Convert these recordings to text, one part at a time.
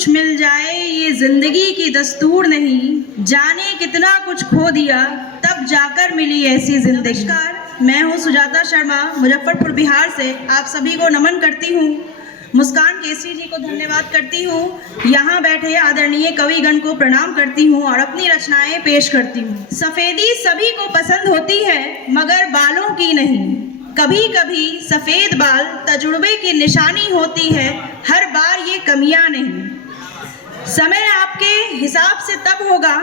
कुछ मिल जाए ये जिंदगी की दस्तूर नहीं, जाने कितना कुछ खो दिया तब जाकर मिली ऐसी जिंदगी। नमस्कार, मैं हूँ सुजाता शर्मा, मुजफ्फरपुर बिहार से आप सभी को नमन करती हूँ। मुस्कान केसरी जी को धन्यवाद करती हूँ। यहाँ बैठे आदरणीय कविगण को प्रणाम करती हूँ और अपनी रचनाएं पेश करती हूँ। सफ़ेदी सभी को पसंद होती है मगर बालों की नहीं। कभी कभी सफ़ेद बाल तजुर्बे की निशानी होती है, हर बार ये कमियां नहीं। समय आपके हिसाब से तब होगा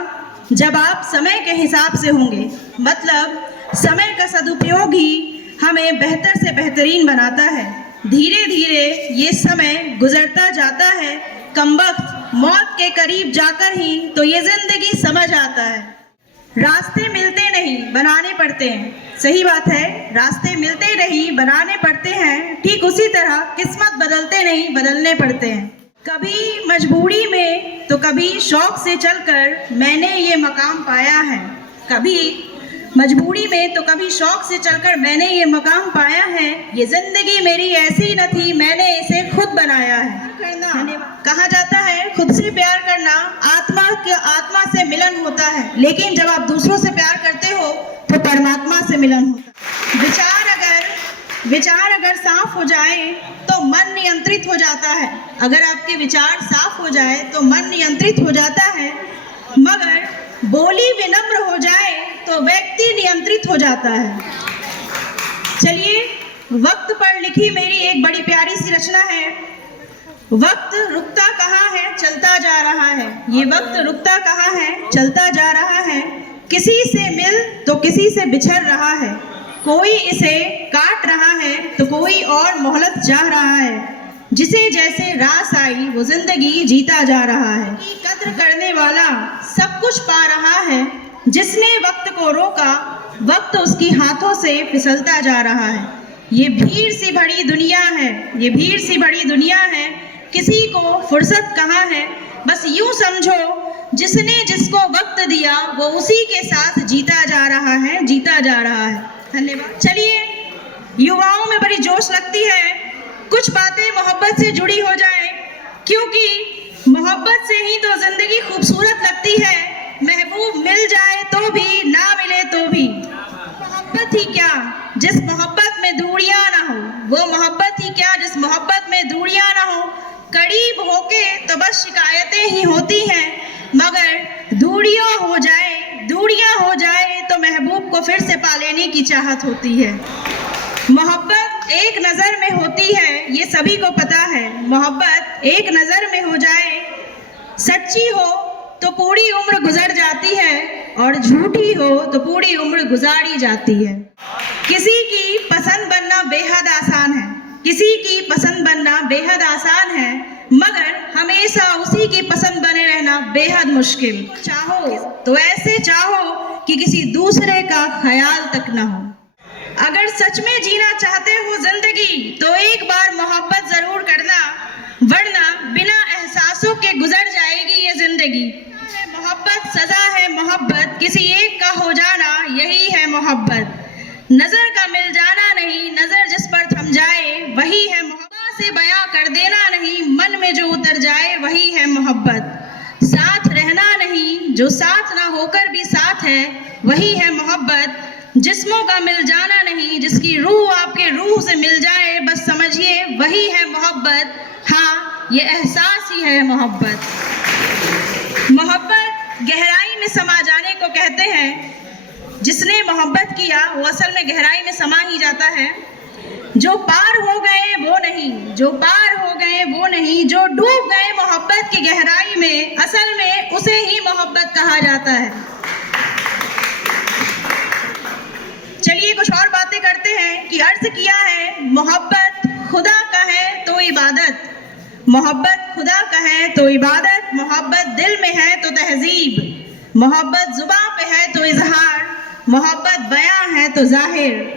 जब आप समय के हिसाब से होंगे। मतलब समय का सदुपयोग ही हमें बेहतर से बेहतरीन बनाता है। धीरे धीरे ये समय गुजरता जाता है, कमबख्त मौत के करीब जाकर ही तो ये जिंदगी समझ आता है। रास्ते मिलते नहीं बनाने पड़ते हैं। सही बात है, रास्ते मिलते नहीं बनाने पड़ते हैं। ठीक उसी तरह किस्मत बदलते नहीं बदलने पड़ते हैं। कभी मजबूरी में तो कभी शौक से चलकर मैंने ये मकाम पाया है। कभी मजबूरी में तो कभी शौक से चलकर मैंने ये मकाम पाया है। ये जिंदगी मेरी ऐसी न थी, मैंने इसे खुद बनाया है। कहा जाता है खुद से प्यार करना आत्मा से मिलन होता है, लेकिन जब आप दूसरों से प्यार करते हो तो परमात्मा से मिलन होता है। विचार अगर साफ हो जाए तो मन नियंत्रित हो जाता है। अगर आपके विचार साफ हो जाए तो मन नियंत्रित हो जाता है, मगर बोली विनम्र हो जाए तो व्यक्ति नियंत्रित हो जाता है। चलिए, वक्त पर लिखी मेरी एक बड़ी प्यारी सी रचना है। वक्त रुकता कहाँ है, चलता जा रहा है। ये वक्त रुकता कहाँ है, चलता जा रहा है। किसी से मिल तो किसी से बिछड़ रहा है। कोई इसे काट रहा है तो कोई और मोहलत चाह रहा है। जिसे जैसे रास आई वो जिंदगी जीता जा रहा है। कद्र करने वाला सब कुछ पा रहा है। जिसने वक्त को रोका वक्त उसकी हाथों से फिसलता जा रहा है। ये भीड़ सी बड़ी दुनिया है, ये भीड़ सी बड़ी दुनिया है। किसी को फुर्सत कहाँ है, बस यूं समझो जिसने जिसको वक्त दिया वो उसी के साथ जीता जा रहा है, जीता जा रहा है। धन्यवाद। चलिए, युवाओं में बड़ी जोश लगती है कुछ बातें मोहब्बत से जुड़ी हो जाए, क्योंकि मोहब्बत से ही तो जिंदगी खूबसूरत लगती है। महबूब मिल जाए तो भी, ना मिले तो भी। मोहब्बत ही क्या जिस मोहब्बत में दूरियां ना हो, वो मोहब्बत ही क्या जिस मोहब्बत में दूरियां ना हो। करीब होके तो बस शिकायतें ही होती हैं, मगर दूरियां हो जाए तो महबूब को फिर से पा लेने की चाहत होती है। मोहब्बत एक नज़र में होती है, ये सभी को पता है। मोहब्बत एक नज़र में हो जाए, सच्ची हो तो पूरी उम्र गुजर जाती है, और झूठी हो तो पूरी उम्र गुजारी जाती है। किसी की पसंद बनना बेहद आसान है, किसी की पसंद बनना बेहद आसान है, मगर हमेशा उसी की पसंद बने रहना बेहद मुश्किल। चाहो तो ऐसे चाहो कि किसी दूसरे का ख्याल तक ना हो। अगर सच में जीना चाहते हो जिंदगी तो एक बार मोहब्बत जरूर करना, वरना बिना एहसासों के गुजर जाएगी ये जिंदगी। मोहब्बत सजा है, मोहब्बत किसी एक का हो जाना, यही है मोहब्बत। नजर का मिल जाना नहीं, नजर जिस पर थम जाए वही है मोहब्बत। से बयां कर देना नहीं, मन में जो उतर जाए वही है मोहब्बत। साथ रहना नहीं, जो साथ ना होकर भी साथ है वही है मोहब्बत। जिस्मों का मिल जाना नहीं, जिसकी रूह आपके रूह से मिल जाए, बस समझिए वही है मोहब्बत। हाँ, ये एहसास ही है मोहब्बत। मोहब्बत गहराई में समा जाने को कहते हैं। जिसने मोहब्बत किया वो असल में गहराई में समा ही जाता है। जो पार हो गए वो नहीं, जो पार हो गए वो नहीं, जो डूब गए मोहब्बत की गहराई में, असल में उसे ही मोहब्बत कहा जाता है। चलिए, कुछ और बातें करते हैं कि अर्ज किया है मोहब्बत खुदा का है तो इबादत, मोहब्बत खुदा का है तो इबादत। मोहब्बत दिल में है तो तहजीब, मोहब्बत जुबान पे है तो इजहार, मोहब्बत बयां है तो जाहिर।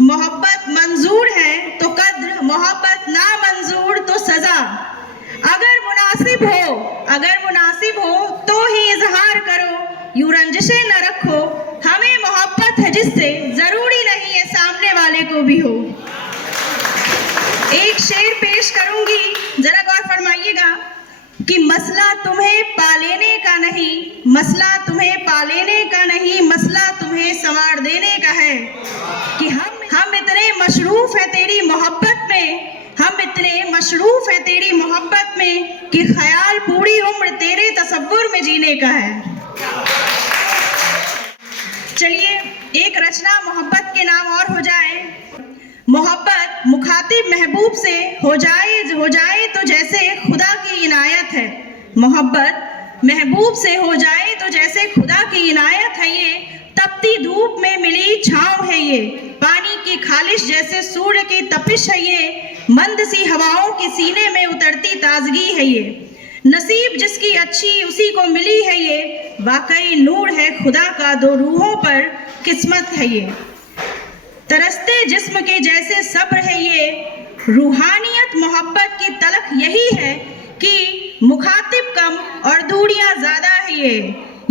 मोहब्बत मंजूर है तो कद्र, मोहब्बत ना मंजूर तो सजा। अगर मुनासिब हो तो ही इजहार करो, यूं रंजिशें न रखो। हमें मोहब्बत है जिससे, जरूरी नहीं है सामने वाले को भी हो। एक शेर पेश करूंगी, जरा गौर फरमाइएगा। कि मसला तुम्हें पा लेने का नहीं, मसला तुम्हें पा लेने का नहीं, मसला तुम्हें संवार देने का है। कि हम इतने मशरूफ हैं तेरी मोहब्बत में, हम इतने मशरूफ हैं तेरी मोहब्बत में कि ख्याल पूरी उम्र तेरे तसव्वुर में जीने का है। चलिए एक रचना मोहब्बत के नाम और हो जाए। मोहब्बत मुखातिब महबूब से हो जाए तो जैसे खुदा की इनायत है। मोहब्बत महबूब से हो जाए तो जैसे खुदा की इनायत है। ये तपती धूप में मिली छाँव है, ये पानी की खालिश जैसे सूर्य की तपिश है। ये मंद सी हवाओं के सीने में उतरती ताजगी है। ये नसीब जिसकी अच्छी उसी को मिली है। ये वाकई नूर है खुदा का दो रूहों पर किस्मत है। ये तरसते जिस्म के जैसे सब्र है। ये रूहानियत मोहब्बत की तलख यही है कि मुखातिब कम और दूरियां ज़्यादा है।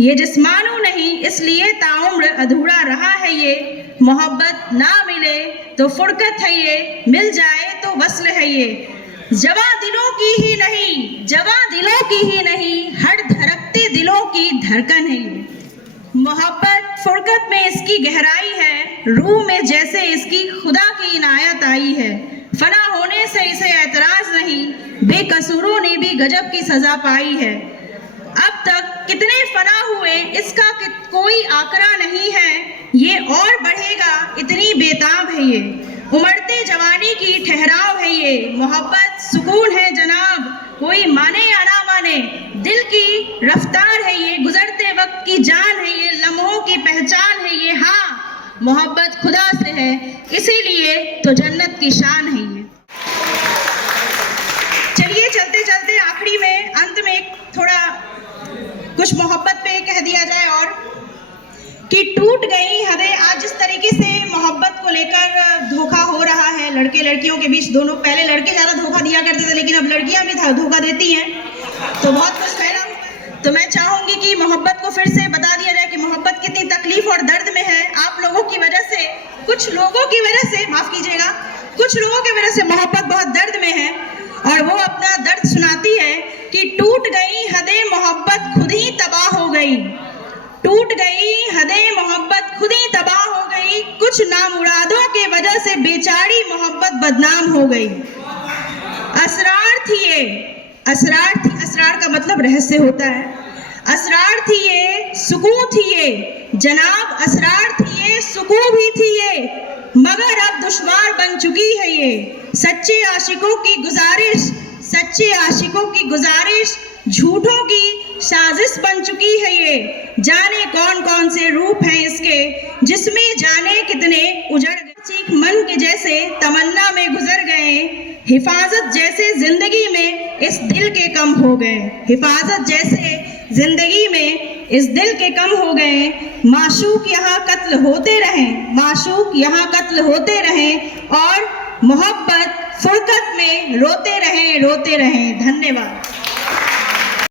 ये जिस्मानू नहीं इसलिए ताउम्र अधूरा रहा है। ये मोहब्बत ना मिले तो फुरकत है। ये मिल जाए तो वस्ल है। ये जवां दिलों की ही नहीं, जवां दिलों की ही नहीं, हर धड़कते दिलों की धड़कन है। ये मोहब्बत फुरकत में इसकी गहराई है, रूह में जैसे इसकी खुदा की इनायत आई है। फना होने से इसे एतराज नहीं, बेकसूरों ने भी गजब की सजा पाई है। अब तक कितने फना हुए इसका कोई आंकड़ा नहीं है। ये और बढ़ेगा इतनी बेताब है। ये उमड़ते जवानी की ठहराव है। ये मोहब्बत सुकून है जनाब, कोई माने या ना माने, दिल की रफ्तार है। ये गुजरते वक्त की जान है। ये लम्हों की पहचान है। ये हाँ मोहब्बत खुदा से है, इसीलिए तो जन्नत की शान है। ये चलिए चलते चलते आखिरी में अंत में थोड़ा कुछ मोहब्बत पे कह दिया जाए और कि टूट गई हदें। आज जिस तरीके से मोहब्बत को लेकर धोखा हो रहा है लड़के लड़कियों के बीच दोनों, पहले लड़के ज़्यादा धोखा दिया करते थे लेकिन अब लड़कियां भी धोखा देती हैं, तो बहुत कुछ फैला। तो मैं चाहूँगी कि मोहब्बत को फिर से बता दिया जाए कि मोहब्बत कितनी तकलीफ और दर्द में है। आप लोगों की वजह से, कुछ लोगों की वजह से, माफ़ कीजिएगा, कुछ लोगों की वजह से मोहब्बत बहुत दर्द में है और वो अपना दर्द सुनाती है कि टूट गई हदें मोहब्बत खुद ही तबाह हो गई। टूट गई हदें मोहब्बत खुद ही तबाह हो गई, कुछ नामुरादों के वजह से बेचारी मोहब्बत बदनाम हो गई। असरार थी ये, असरार थी, असरार का मतलब रहस्य होता है। असरार थी ये, सुकून थी ये जनाब, असरार थी ये, सुकून भी थी ये, मगर अब दुश्वार बन चुकी है ये। सच्चे आशिकों की गुजारिश, सच्चे आशिकों की गुजारिश झूठों की साजिश बन चुकी है ये। जाने कौन कौन से रूप हैं इसके, जिसमें जाने कितने उजड़ गए। चीख मन के जैसे तमन्ना में गुजर गए, हिफाजत जैसे जिंदगी में इस दिल के कम हो गए। हिफाजत जैसे जिंदगी में इस दिल के कम हो गए। माशूक यहाँ कत्ल होते रहें, माशूक यहाँ कत्ल होते रहें और मोहब्बत फुरकत में रोते रहें, रोते रहें। धन्यवाद।